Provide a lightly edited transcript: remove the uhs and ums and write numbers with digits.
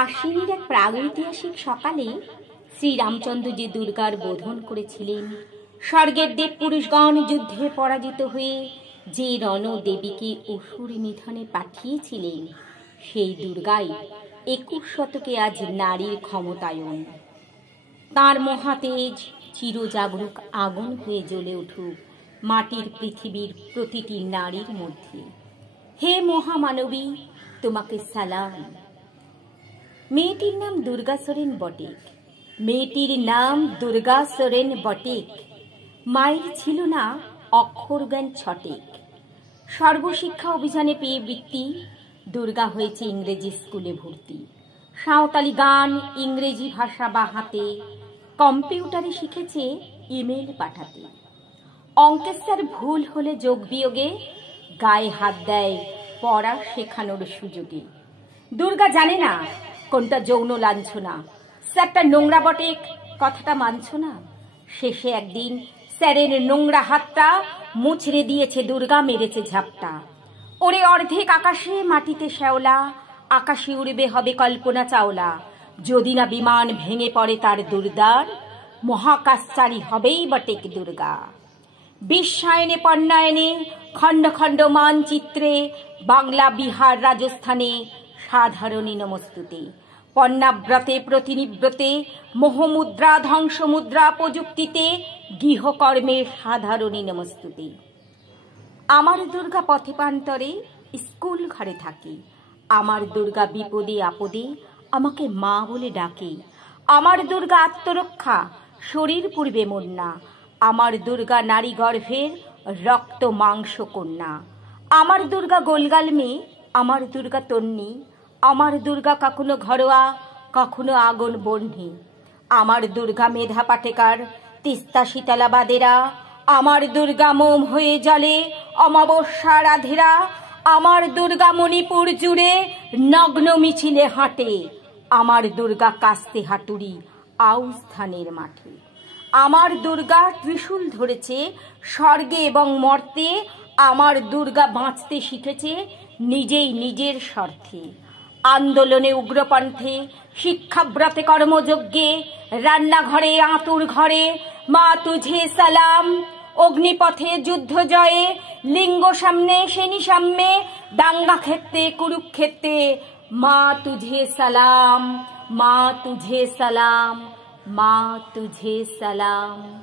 আশ্বিনের এক প্রাগৈতিহাসিক সকালে শ্রীরামচন্দ্র যে দুর্গার বোধন করেছিলেন, স্বর্গের দেব পুরুষগণ যুদ্ধে পরাজিত হয়ে যে রণদেবীকে অসুর নিধনে পাঠিয়েছিলেন, সেই দুর্গাই 21 শতকে আজ নারীর ক্ষমতায়ন। তাঁর মহাতেজ চিরজাগরুক আগুন হয়ে জ্বলে উঠুক মাটির পৃথিবীর প্রতিটি নারীর মধ্যে। হে মহামানবী, তোমাকে সালাম। মেয়েটির নাম দুর্গা সোরেন বটেক। মেয়েটির নাম দুর্গা সোরেন বটেক। মায়ের ছিল না অক্ষর জ্ঞান ছটেক। সর্বশিক্ষা অভিযানে পেয়ে বৃত্তি, দুর্গা হয়েছে ইংরেজি স্কুলে ভর্তি। সাঁওতালি গান, ইংরেজি ভাষা বা হাতে, কম্পিউটারে শিখেছে ইমেল পাঠাতে। অঙ্কের স্যার ভুল হলে যোগ বিয়োগে গায়ে হাত দেয় পড়া শেখানোর সুযোগে। দুর্গা জানে না কোনটা যৌন লাঞ্ছনা। স্যারটা নোংরা বটেক, কথাটা মানছ না। শেষে একদিন স্যারের নোংরা হাতটা মুছড়ে দিয়েছে দুর্গা, মেরেছে ঝাপটা। ওরে অর্ধেক আকাশে মাটিতে শ্যাওলা, আকাশে উড়বে হবে কল্পনা চাওলা। যদি না বিমান ভেঙে পড়ে তার দুর্দার, মহাকাশচারী হবেই বটেক দুর্গা। বিশ্বায়নে পণ্যায়নে খণ্ড খণ্ড মানচিত্রে, বাংলা বিহার রাজস্থানে সাধারণী নমস্তুতে। পণ্যাব্রতে প্রতিনিব্রতে মোহমুদ্রা ধ্বংসমুদ্রা প্রযুক্তিতে, গৃহকর্মে সাধারণী নমস্তুতে। আমার দুর্গা পথে পান্তরে স্কুল ঘরে থাকে। আমার দুর্গা বিপদে আপদে আমাকে মা বলে ডাকে। আমার দুর্গা আত্মরক্ষা, শরীর পূর্বে মন্না। আমার দুর্গা নারী গর্ভের রক্ত মাংস কন্যা। আমার দুর্গা গোলগাল মেয়ে, আমার দুর্গা তন্নি। আমার দুর্গা কখনো ঘরোয়া, কখনো আগুন বহ্নি। আমার দুর্গা মেধা পাটেকার, তিস্তা শীতলা বাদেরা। আমার দুর্গা মোম হয়ে জ্বলে অমাবস্যা রাধেরা। আমার দুর্গা মণিপুর জুড়ে নগ্ন মিছিলে হাঁটে। আমার দুর্গা কাস্তে হাতুড়ি আউশ ধানের মাঠে। আমার দুর্গা ত্রিশূল ধরেছে স্বর্গে এবং মর্তে। আমার দুর্গা বাঁচতে শিখেছে নিজেই নিজের স্বার্থে। আন্দোলনে উগ্রপন্থে, শিক্ষাব্রতে কর্মযজ্ঞে, রান্নাঘরে আঁতুর ঘরে মা তুঝে সালাম। অগ্নিপথে যুদ্ধ জয়ে, লিঙ্গ সামনে শ্রেণী সাম্যে, দাঙ্গা ক্ষেত্রে কুরুক্ষেত্রে মা তুঝে সালাম, মা তুঝে সালাম, মা তুঝে সালাম।